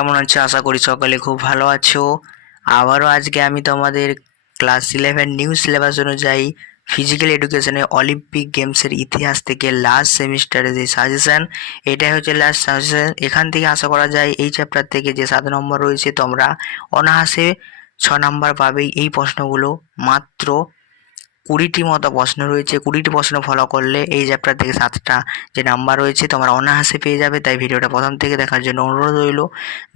কেমন আছো? আশা করি সকালে খুব ভালো আছো। আবারও আজকে আমি তোমাদের ক্লাস ইলেভেন নিউ সিলেবাস অনুযায়ী ফিজিক্যাল এডুকেশনে অলিম্পিক গেমসের ইতিহাস থেকে লাস্ট সেমিস্টারে যে সাজেশন এটাই হচ্ছে লাস্ট সাজেশান এখান থেকে আশা করা যায় এই চ্যাপ্টার থেকে যে সাত নম্বর রয়েছে, তোমরা অনায়াসে ছ নম্বর পাবেই এই প্রশ্নগুলো। মাত্র কুড়িটি মতো প্রশ্ন রয়েছে, কুড়িটি প্রশ্ন ফলো করলে এই চ্যাপ্টার থেকে সাতটা যে নাম্বার রয়েছে তোমরা অনায়াসে পেয়ে যাবে, তাই ভিডিওটা প্রথম থেকে দেখার জন্য অনুরোধ রইল।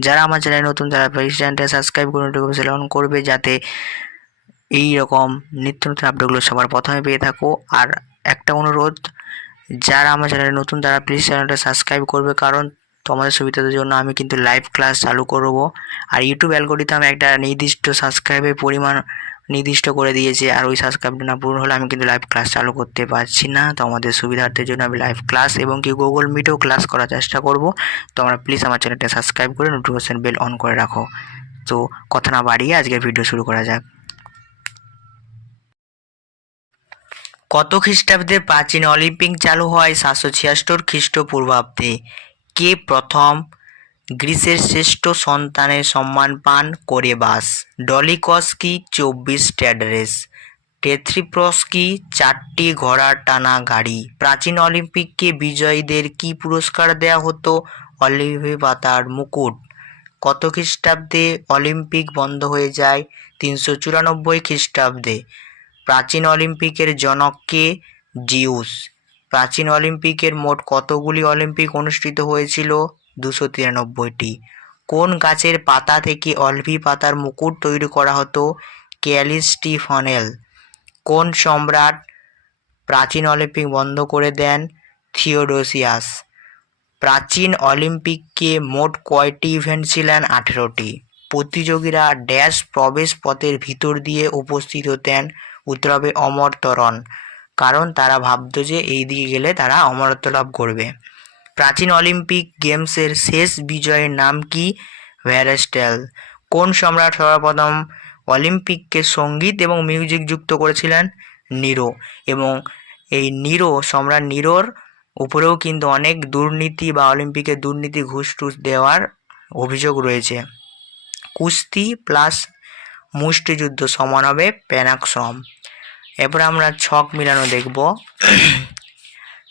যারা আমার চ্যানেল নতুন, তারা প্লিজ চ্যানেলটা সাবস্ক্রাইব করে নোটিফিকেশন অন করবে, যাতে এই রকম নিত্য নতুন আপডেটগুলো সবার প্রথমে পেয়ে থাকো। আর একটা অনুরোধ, যারা আমার চ্যানেলে নতুন, তারা প্লিজ চ্যানেলটা সাবস্ক্রাইব করবে, কারণ তোমাদের সুবিধার জন্য আমি কিন্তু লাইভ ক্লাস চালু করব। আর ইউটিউব অ্যালগোরিদম একটা নির্দিষ্ট সাবস্ক্রাইবের পরিমাণ নির্দিষ্ট করে দিয়েছে আর ওই সাবস্ক্রাইবটা না পূরণ হলে আমি কিন্তু লাইভ ক্লাস চালু করতে পারছি না। তো আমাদের সুবিধার্থের জন্য আমি লাইভ ক্লাস এবং কি গুগল মিটেও ক্লাস করার চেষ্টা করব। তোমরা প্লিজ আমার চ্যানেলটা সাবস্ক্রাইব করে নোটিফিকেশন বেল অন করে রাখো। তো কথা না বাড়িয়ে আজকের ভিডিও শুরু করা যাক। কত খ্রিস্টাব্দে প্রাচীন অলিম্পিক চালু হয়? সাতশো ছিয়াত্তর খ্রিস্টপূর্বাব্দে। কে প্রথম গ্রিসের শ্রেষ্ঠ সন্তানের সম্মান পান করে বাস ডলিকস্কি চব্বিশ ট্যাডরেস। টেথ্রিপ্রস্কি চারটি ঘোড়ার টানা গাড়ি। প্রাচীন অলিম্পিককে বিজয়ীদের কি পুরস্কার দেওয়া হতো? অলিভি পাতার মুকুট। কত খ্রিস্টাব্দে অলিম্পিক বন্ধ হয়ে যায়? তিনশো চুরানব্বই খ্রিস্টাব্দে। প্রাচীন অলিম্পিকের জনককে জিউস। প্রাচীন অলিম্পিকের মোট কতগুলি অলিম্পিক অনুষ্ঠিত হয়েছিল? দুশো তিরানব্বইটি। কোন গাছের পাতা থেকে অলভি পাতার মুকুট তৈরি করা হতো? ক্যালিস্টিফনেল। কোন সম্রাট প্রাচীন অলিম্পিক বন্ধ করে দেন? থিওডোসিয়াস। প্রাচীন অলিম্পিককে মোট কয়টি ইভেন্ট ছিলেন? আঠেরোটি। প্রতিযোগীরা ড্যাশ প্রবেশ পথের ভিতর দিয়ে উপস্থিত হতেন। উত্তরবে অমরতরণ কারণ তারা ভাবত যে এই দিকে গেলে তারা অমরত্ব লাভ করবে। প্রাচীন অলিম্পিক গেমসের শেষ বিজয়ের নাম কি? ভ্যারেস্টেল কোন সম্রাট সর্বপ্রথম অলিম্পিককে সংগীত এবং মিউজিক যুক্ত করেছিলেন? নিরো। এবং এই নিরো, সম্রাট নিরোর উপরেও কিন্তু অনেক দুর্নীতি বা অলিম্পিকে দুর্নীতি ঘুষ টুস দেওয়ার অভিযোগ রয়েছে। কুস্তি প্লাস মুষ্টিযুদ্ধ সমান হবে প্যানাক্সম এরপর আমরা ছক মিলানো দেখব।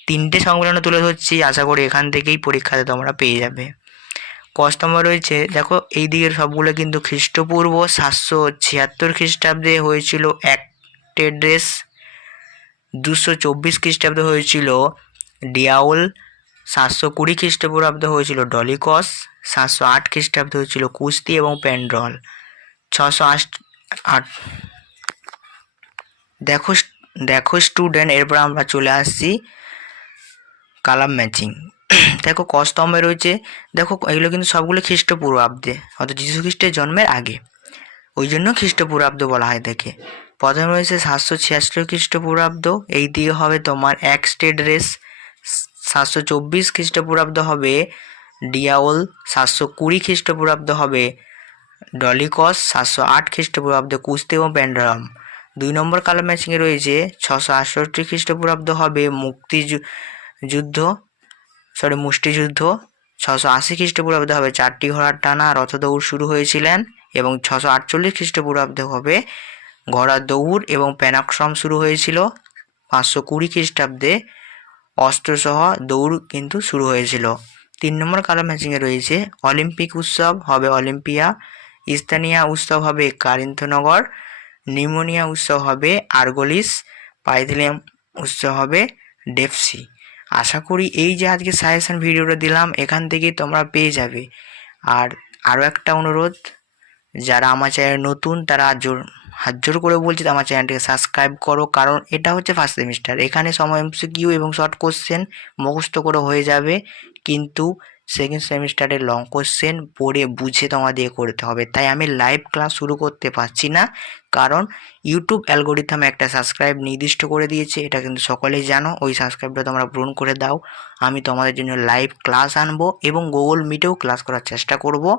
তিনটে ছক তুলে ধরছি, আশা করি এখান থেকেই পরীক্ষাতে তোমরা পেয়ে যাবে। কষ্টম্বর রয়েছে, দেখো এই দিকের সবগুলো কিন্তু খ্রিস্টপূর্ব সাতশো ছিয়াত্তর খ্রিস্টাব্দে হয়েছিল এক টেড্রেস দুশো চব্বিশ খ্রিস্টাব্দে হয়েছিল, ডিয়াউল, সাতশো কুড়ি খ্রিস্টপূর্বাব্দে হয়েছিল ডলিকস, সাতশো আট খ্রিস্টাব্দে হয়েছিল কুস্তি এবং প্যান্ড্রল ছশো আট আট, দেখো দেখো স্টুডেন্ট এরপর আমরা চলে আসছি। কালাম ম্যাচিং দেখো কস্তম্ভে রয়েছে, দেখো এগুলো কিন্তু সবগুলো খ্রিস্টপূর্বাব্দে অর্থাৎ যীশু খ্রিস্টের জন্মের আগে। ওই জন্য খ্রিস্টপূর্বাব্দ বলা হয় দেখে প্রথমে রয়েছে সাতশো ছিয়াত্তর খ্রিস্টপূর্বাব্দ এই দিকে হবে তোমার এক স্টেট রেস সাতশো চব্বিশ খ্রিস্টপূর্বাব্দ হবে ডিয়াওল, সাতশো কুড়ি খ্রিস্টপূর্বাব্দ হবে ডলিকস, সাতশো আট খ্রিস্টপূর্বাব্দে কুস্তি এবং প্যান্ডারাম দুই নম্বর কালো ম্যাচিংয়ে রয়েছে, ছশো আটষট্টি খ্রিস্টপূর্বাব্দ হবে মুক্তি যু- যুদ্ধ সরি মুষ্টিযুদ্ধ, ছশো আশি খ্রিস্টপূর্বাব্দে হবে চারটি ঘোড়ার টানা রথ দৌড় শুরু হয়েছিলেন এবং ছশো আটচল্লিশ খ্রিস্টপূর্বাব্দে হবে ঘোড়ার দৌড় এবং প্যানাক্রম শুরু হয়েছিল। পাঁচশো কুড়ি খ্রিস্টাব্দে অস্ত্রসহ দৌড় কিন্তু শুরু হয়েছিল। তিন নম্বর কালো ম্যাচিংয়ে রয়েছে অলিম্পিক উৎসব, হবে অলিম্পিয়া, ইস্তানিয়া উৎসব হবে কারিন্থনগর, নিউমোনিয়া উৎসব হবে আর্গোলিস, পাইথিলিয়াম উৎসব হবে ডেপসি আশা করি এই যে আজকে সাজেশন ভিডিওটা দিলাম, এখান থেকে তোমরা পেয়ে যাবে। আর আরও একটা অনুরোধ, যারা আমার চ্যানেল নতুন, তারা জোর হাত জোর করে বলছি আমার চ্যানেলটিকে সাবস্ক্রাইব করো, কারণ এটা হচ্ছে ফার্স্ট সেমিস্টার এখানে সময় এমসিকিউ এবং শর্ট কোশ্চেন মুখস্থ করে হয়ে যাবে, কিন্তু সেকেন্ড সেমিস্টারের লং কোশ্চেন পড়ে বুঝে তোমাদের করতে হবে। তাই আমি লাইভ ক্লাস শুরু করতে পারছি না। কারণ ইউটিউব অ্যালগোরিথাম একটা সাবস্ক্রাইব নির্দিষ্ট করে দিয়েছে, এটা কিন্তু সকলেই জানো। ওই সাবস্ক্রাইবটা তোমরা পূরণ করে দাও। আমি তোমাদের জন্য লাইভ ক্লাস আনব এবং গুগল মিটেও ক্লাস করার চেষ্টা করব।